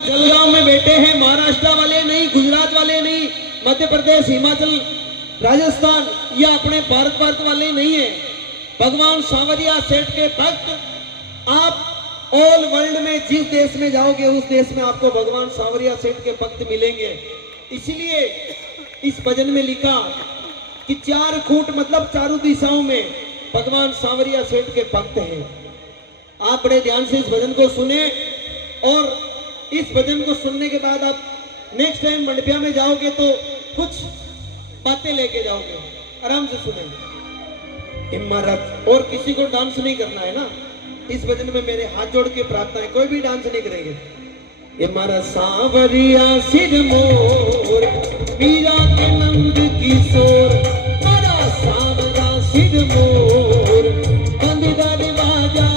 जलगांव में बैठे हैं, महाराष्ट्र वाले नहीं, गुजरात वाले नहीं, मध्य प्रदेश, हिमाचल, राजस्थान या अपने भारत वाले नहीं है। भगवान सांवरिया सेठ के भक्त आप ऑल वर्ल्ड में जिस देश में जाओगे उस देश में आपको भगवान सांवरिया सेठ के भक्त मिलेंगे। इसलिए इस भजन में लिखा कि 4 खूंट मतलब चारों दिशाओं में भगवान सांवरिया सेठ के भक्त हैं। आप बड़े ध्यान से इस भजन को सुने और इस भजन को सुनने के बाद आप नेक्स्ट टाइम मंडपिया में जाओगे तो कुछ बातें लेके जाओगे। आराम से सुने इमारत, और किसी को डांस नहीं करना है ना। इस भजन में मेरे हाथ जोड़ के प्रार्थना है, कोई भी डांस नहीं करेंगे। इमारत सांवरिया सिर मोर मीरा के नंद किशोर, मारा सांवरा सिर मोर बंद दरवाजा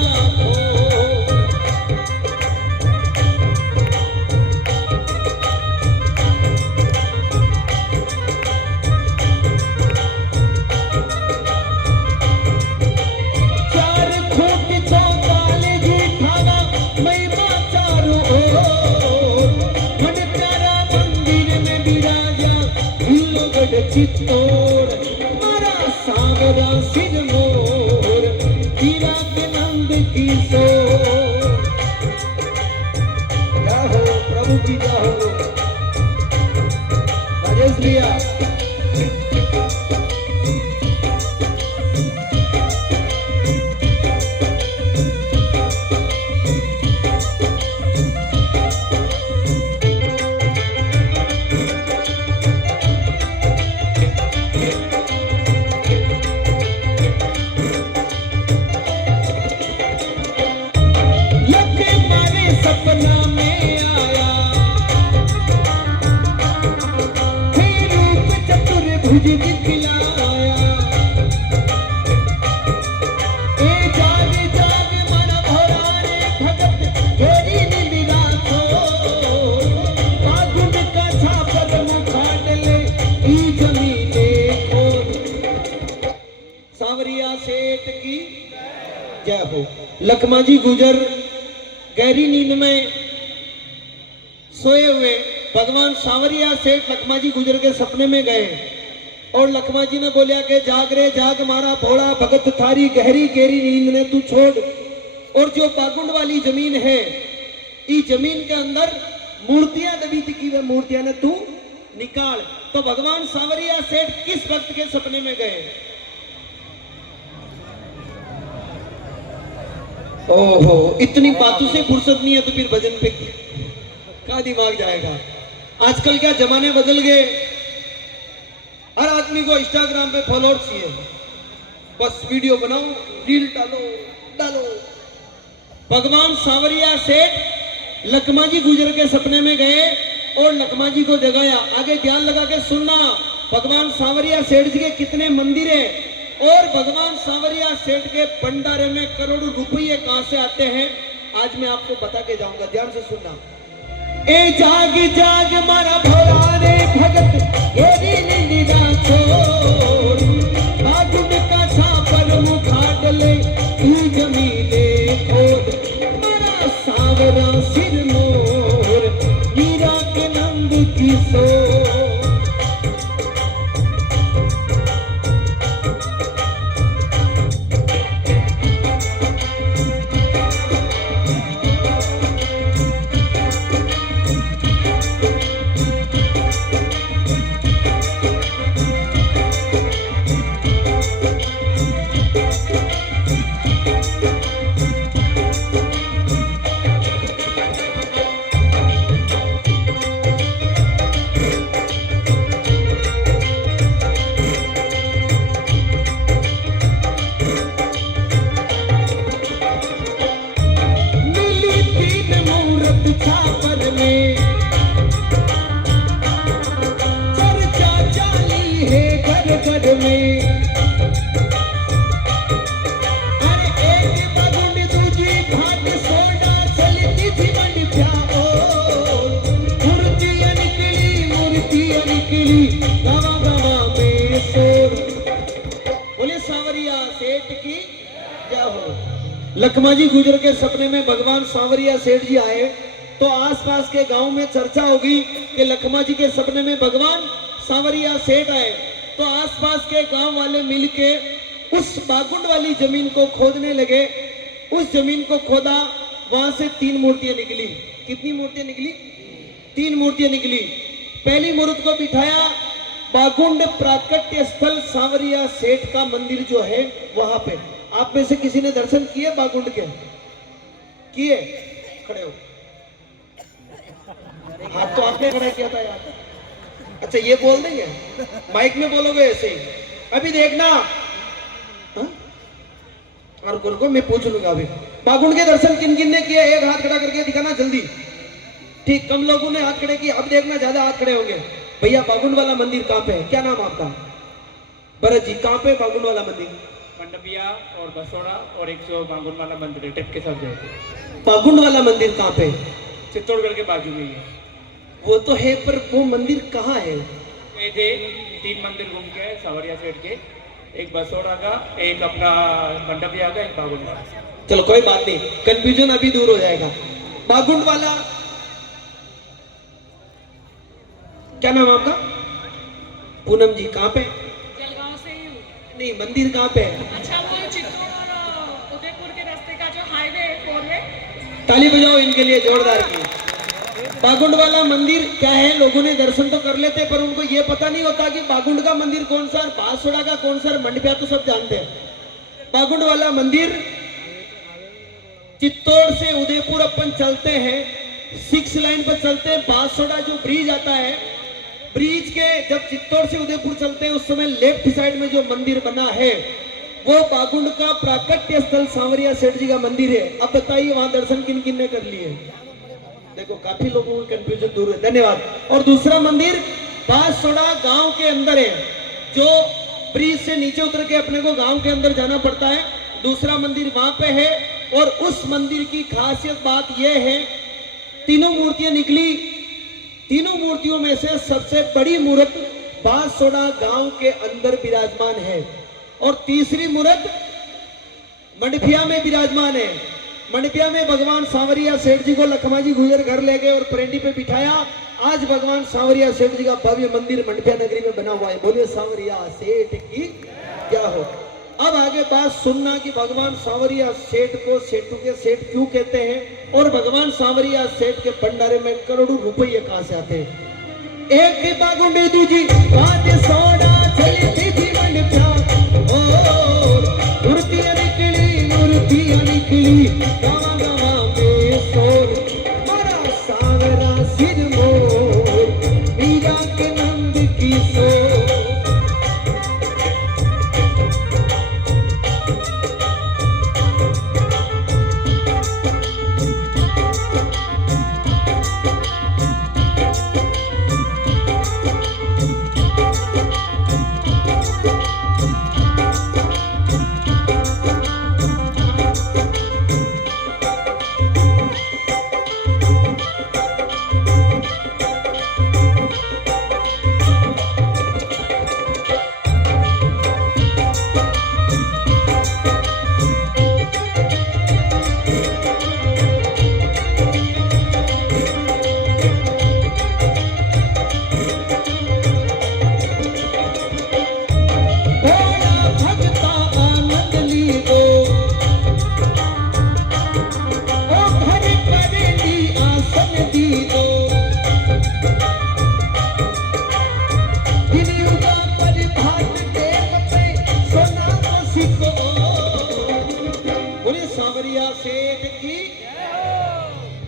चित्तौड़, मारा सांवरा सिर मोर हीरा के नंद किशोर। क्या हो प्रभु की क्या हो राजेश भैया। सांवरिया सेठ की जय हो। लखमा जी गुजर गहरी नींद में सोए हुए भगवान सांवरिया सेठ लखमा जी गुजर के सपने में गए और लखमा जी ने बोलिया कि जाग रे जाग मारा भोला भगत थारी गहरी गहरी नींद ने तू छोड़, और जो बागुंड वाली जमीन है इस जमीन के अंदर मूर्तियां दबी थी, वे मूर्तियां ने तू निकाल। तो भगवान सांवरिया सेठ किस भक्त के सपने में गए? ओहो, इतनी बातों से फुर्सत नहीं है तो फिर भजन पे क्या दिमाग जाएगा। आजकल क्या जमाने बदल गए, हर आदमी को इंस्टाग्राम पे फॉलोअर्स चाहिए, बस वीडियो बनाओ रील डालो। भगवान सांवरिया सेठ लखमा जी गुजर के सपने में गए और लखमा जी को जगाया। आगे ध्यान लगा के सुनना, भगवान सांवरिया सेठ जी के कितने मंदिर है और भगवान सांवरिया सेठ के भंडारे में करोड़ों रुपये कहां से आते हैं, आज मैं आपको बता के जाऊंगा। ध्यान से सुनना। ए जाग जाग मारा भोला रे भगत येरी नींदा छोड़, बागुंड का छापर मुखाड़ ले तू जमीने खोद, मारा सांवरा सिर मोर हीरा के नंद किशोर। लखमा जी गुजर के सपने में भगवान सांवरिया सेठ जी आए तो आसपास के गांव में चर्चा होगी कि लखमा जी के सपने में भगवान सांवरिया सेठ आए। तो आसपास के गांव वाले मिलके उस बागुंड वाली जमीन को खोदने लगे। उस जमीन को खोदा, वहां से 3 मूर्तियां निकली। कितनी मूर्तियां निकली? 3 मूर्तियां निकली। पहली मूर्ति को बिठाया बागुंड प्राकट्य स्थल सांवरिया सेठ का मंदिर जो है वहां पे। आप में से किसी ने दर्शन किए बागुंड के? किए? खड़े हो। हाथ तो आपने खड़ा किया था यार। अच्छा ये बोल देंगे, माइक में बोलोगे ऐसे ही। अभी देखना हा? और गुरु मैं पूछ लूंगा अभी बागुंड के दर्शन किन किन ने किए? एक हाथ खड़ा करके दिखाना जल्दी। ठीक, कम लोगों ने हाथ खड़े किए। अब देखना ज्यादा हाथ खड़े होंगे। भैया बागुंड वाला मंदिर कहाँ पे है? क्या नाम आपका? भरत जी, कहाँ पे बागुंड वाला मंदिर? मंडपिया और बसोड़ा और एक जो बागुंड वाला मंदिर है टिप के सब जगह। बागुंड वाला मंदिर कहाँ पे? चित्तौड़गढ़ के बाजू में ही है। वो तो है, पर वो मंदिर कहाँ है? ये थे 3 मंदिर घूम के आए सांवरिया सेठ के, एक बसोड़ा का, एक अपना मंडपिया का, एक बागुंड वाला। चलो कोई बात नहीं, कंफ्यूजन अभी दूर हो जाएगा। बागुंड वाला क्या नाम आपका? पूनम जी, कहाँ पे? जलगांव से ही हूँ। नहीं, मंदिर कहाँ पे है? अच्छा, वो चित्तौड़ और उदयपुर के रास्ते का जो हाईवे है 4 वे। ताली बजाओ इनके लिए जोरदार की। बागुंड वाला मंदिर क्या है? लोगों ने दर्शन तो कर लेते, पर उनको ये पता नहीं होता कि बागुंड का मंदिर कौन सा और बांसवाड़ा का कौन सा, मंडपिया तो सब जानते हैं। बागुंड वाला मंदिर चित्तौड़ से उदयपुर अपन चलते हैं, 6 लाइन पर चलते हैं। बांसवाड़ा जो ब्रिज आता है, ब्रिज के जब चित्तौड़ से उदयपुर चलते हैं उस समय लेफ्ट साइड में जो मंदिर बना है वो बागुंड का प्राकट्य स्थल सांवरिया सेठ जी का मंदिर है। अब बताइए वहां दर्शन किन किन ने कर लिए? देखो काफी लोगों को कंफ्यूजन दूर है। धन्यवाद। और दूसरा मंदिर बांसवाड़ा गांव के अंदर है, जो ब्रिज से नीचे उतर के अपने को गांव के अंदर जाना पड़ता है। दूसरा मंदिर वहां पे है। और उस मंदिर की खासियत बात यह है, तीनों मूर्तियां निकली। तीनों मूर्तियों में से सबसे बड़ी मूर्त बांसवाड़ा गांव के अंदर विराजमान है और तीसरी मूर्त मंडपिया में विराजमान है। मंडपिया में भगवान सांवरिया सेठ जी को लखमा जी गुजर घर ले गए और परेंडी पे बिठाया। आज भगवान सांवरिया सेठ जी का भव्य मंदिर मंडपिया नगरी में बना हुआ है। बोलिए सांवरिया सेठ की क्या हो। अब आगे बात सुनना कि भगवान सांवरिया सेठ को सेठू के सेठ क्यों कहते हैं और भगवान सांवरिया सेठ के भंडारे में करोड़ों रुपये कहां से आते हैं। एक बागुंडे दूजी बात सोना चलती जीवन प्यार और मूर्तियां निकली गावा गावा में शोर बड़ा सांवरा सिर मोर मीरा के नंद की सोर।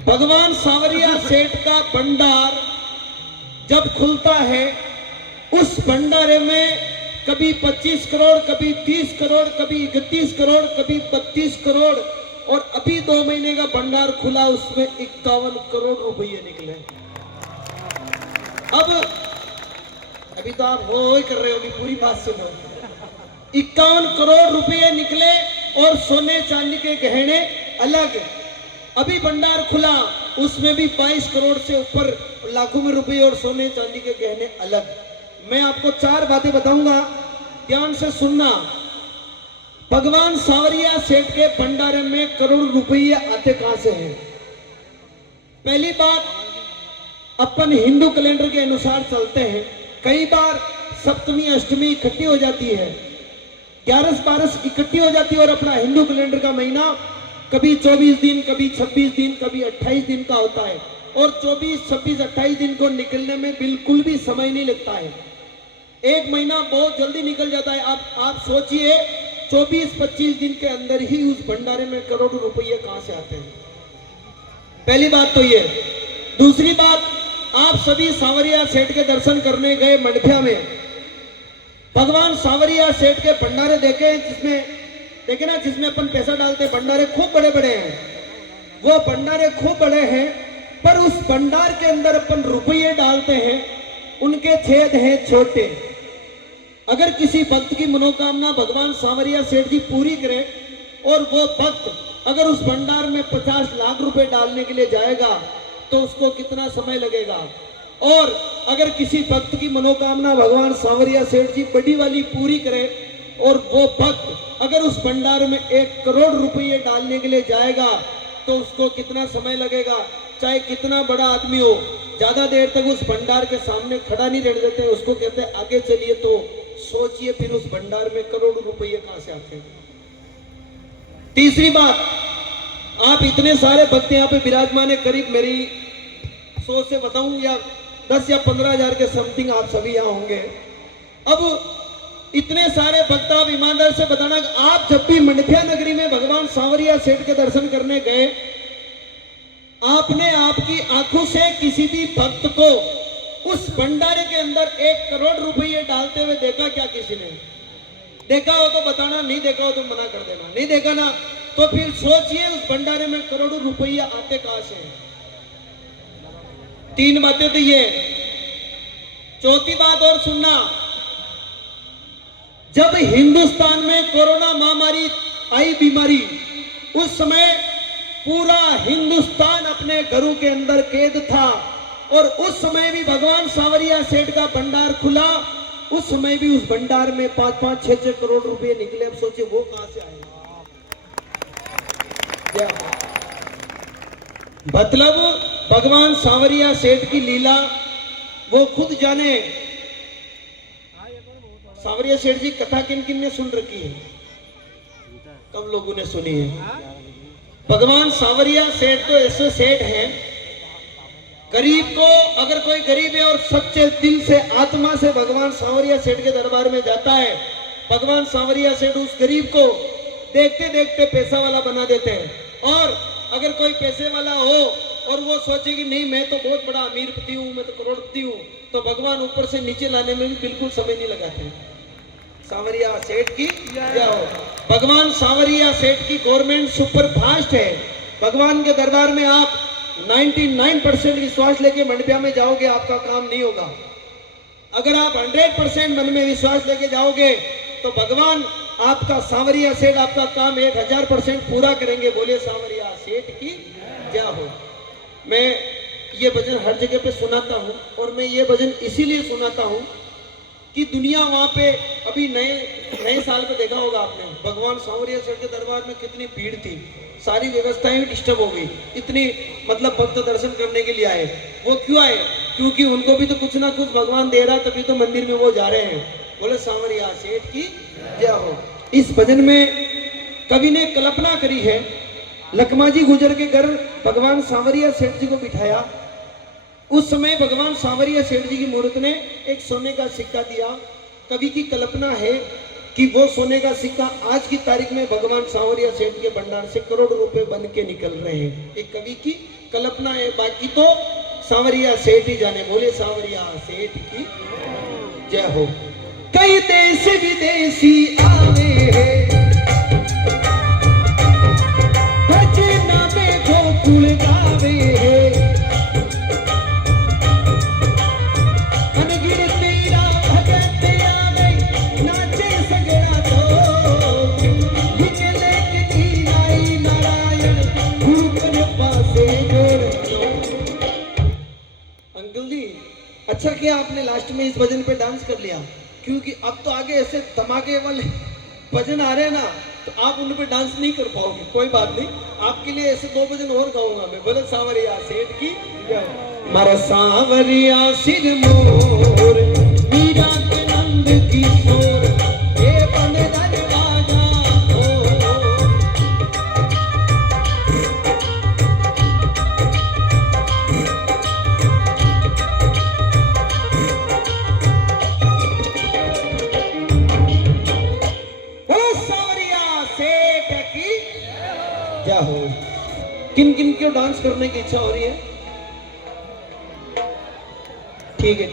भगवान सांवरिया सेठ का भंडार जब खुलता है, उस भंडारे में कभी 25 करोड़, कभी 30 करोड़, कभी 31 करोड़, कभी 32 करोड़, और अभी 2 महीने का भंडार खुला, उसमें 51 करोड़ रुपये निकले। अब अभी तो आप हो ही कर रहे होगी, पूरी बात सुनो। 51 करोड़ रुपये निकले और सोने चांदी के गहने अलग। अभी भंडार खुला, उसमें भी 22 करोड़ से ऊपर लाखों में रुपए और सोने चांदी के गहने अलग। मैं आपको 4 बातें बताऊंगा, ध्यान से सुनना। भगवान सांवरिया सेठ के भंडारे में करोड़ रुपये आते कहां से हैं? पहली बात, अपन हिंदू कैलेंडर के अनुसार चलते हैं। कई बार सप्तमी अष्टमी इकट्ठी हो जाती है, 11-12 इकट्ठी हो जाती है, और अपना हिंदू कैलेंडर का महीना कभी 24 दिन, कभी 26 दिन, कभी 28 दिन का होता है, और 24, 26, 28 दिन को निकलने में बिल्कुल भी समय नहीं लगता है। एक महीना बहुत जल्दी निकल जाता है। आप सोचिए 24-25 दिन के अंदर ही उस भंडारे में करोड़ों रुपये कहां से आते हैं। पहली बात तो ये। दूसरी बात, आप सभी सांवरिया सेठ के दर्शन करने गए मंडफिया में, भगवान सांवरिया सेठ के भंडारे देखे ना, जिसमें अपन पैसा डालते, भंडारे खूब बड़े बड़े हैं। वो भंडारे खूब बड़े हैं, पर उस भंडार के अंदर अपन रुपये डालते हैं, उनके छेद हैं छोटे। अगर किसी भक्त की मनोकामना भगवान सांवरिया सेठ जी पूरी करे, और वो भक्त अगर उस भंडार में 50 लाख रुपए डालने के लिए जाएगा, तो उसको कितना समय लगेगा। और अगर किसी भक्त की मनोकामना भगवान सांवरिया सेठ जी बड़ी वाली पूरी करे, और वो भक्त अगर उस भंडार में 1 करोड़ रुपये डालने के लिए जाएगा, तो उसको कितना समय लगेगा। चाहे कितना बड़ा आदमी हो, ज्यादा देर तक उस भंडार के सामने खड़ा नहीं रहने देते, उसको कहते हैं आगे चलिए। तो सोचिए फिर उस भंडार में करोड़ों रुपये कहां से आते हैं। तीसरी बात, आप इतने सारे भक्त यहाँ पे विराजमान है, करीब मेरी सोच से बताऊं या 10 या 15 हजार के समथिंग आप सभी यहाँ होंगे। अब इतने सारे भक्त, आप ईमानदार से बताना, आप जब भी मंडफिया नगरी में भगवान सांवरिया सेठ के दर्शन करने गए, आपने आपकी आंखों से किसी भी भक्त को उस भंडारे के अंदर 1 करोड़ रुपये डालते हुए देखा क्या? किसी ने देखा हो तो बताना, नहीं देखा हो तो मना कर देना। नहीं देखा ना, तो फिर सोचिए उस भंडारे में करोड़ों रुपये आते कहां से। 3 बातें तो ये। चौथी बात और सुनना, जब हिंदुस्तान में कोरोना महामारी आई, बीमारी, उस समय पूरा हिंदुस्तान अपने घरों के अंदर कैद था, और उस समय भी भगवान सांवरिया सेठ का भंडार खुला। उस समय भी उस भंडार में 5-5, 6-6 करोड़ रुपए निकले। अब सोचिए वो कहां से आए। क्या मतलब भगवान सांवरिया सेठ की लीला वो खुद जाने। सांवरिया सेठ जी कथा किन किन ने सुन रखी है? कब लोगों ने सुनी है? भगवान सांवरिया सेठ तो ऐसे सेठ हैं, गरीब को, अगर कोई गरीब है और सच्चे दिल से, आत्मा से भगवान सांवरिया सेठ के दरबार में जाता है, भगवान सांवरिया सेठ उस गरीब को देखते देखते पैसा वाला बना देते हैं। और अगर कोई पैसे वाला हो और वो सोचे कि नहीं मैं तो बहुत बड़ा अमीरपति हूं, मैं तो करोड़पति हूं, तो भगवान ऊपर से नीचे लाने में भी बिल्कुल समय नहीं लगाते। सांवरिया सेठ की जय हो। भगवान सांवरिया सेठ की गवर्नमेंट सुपर फास्ट है। भगवान के दरबार में आप 99% विश्वास लेके मंडपिया में जाओगे, आपका काम नहीं होगा। अगर आप 100% मन में विश्वास लेके जाओगे, तो भगवान आपका सांवरिया सेठ आपका काम 1000% पूरा करेंगे। बोले सांवरिया सेठ की जय हो। मैं ये भजन हर जगह पे सुनाता हूँ, और मैं ये भजन इसीलिए सुनाता हूँ कि दुनिया वहां पे अभी नए साल पे देखा होगा आपने, भगवान सांवरिया सेठ के दरबार में कितनी भीड़ थी, सारी व्यवस्थाएं भी डिस्टर्ब हो गई। इतनी मतलब भक्त दर्शन करने के लिए आए। वो क्यों आए? क्योंकि उनको भी तो कुछ ना कुछ भगवान दे रहा, तभी तो मंदिर में वो जा रहे हैं। बोले सांवरिया सेठ की जय हो। इस भजन में कवि ने कल्पना करी है, लखमा जी गुजर के घर भगवान सांवरिया सेठ जी को बिठाया। उस समय भगवान सांवरिया सेठ जी की मूर्त ने एक सोने का सिक्का दिया। कवि की कल्पना है कि वो सोने का सिक्का आज की तारीख में भगवान सांवरिया सेठ के भंडार से करोड़ रुपए बन के निकल रहे हैं। एक कवि की कल्पना है, बाकी तो सांवरिया सेठ ही जाने। बोले सांवरिया सेठ की जय हो। कई देश विदेशी आवे हैं, भजना में गोकुल गावे हैं, अनगिनत तेरा भगत आवे, नाचे सगड़ा तो, निकले की आई नारायण, भूपन पासे जोड़। अंकल जी अच्छा किया आपने लास्ट में इस भजन पे डांस कर लिया, क्योंकि अब तो आगे ऐसे धमाके वाले भजन आ रहे हैं ना, तो आप उन पे डांस नहीं कर पाओगे, कोई बात नहीं, आपके लिए ऐसे 2 भजन और गाऊंगा मैं। बोले सांवरिया सेठ की जय। मारा सांवरिया सिर मोर, मीरा के नंद किशोर, ये बन दरवाजा क्या हो। किन किन को डांस करने की इच्छा हो रही है? ठीक है।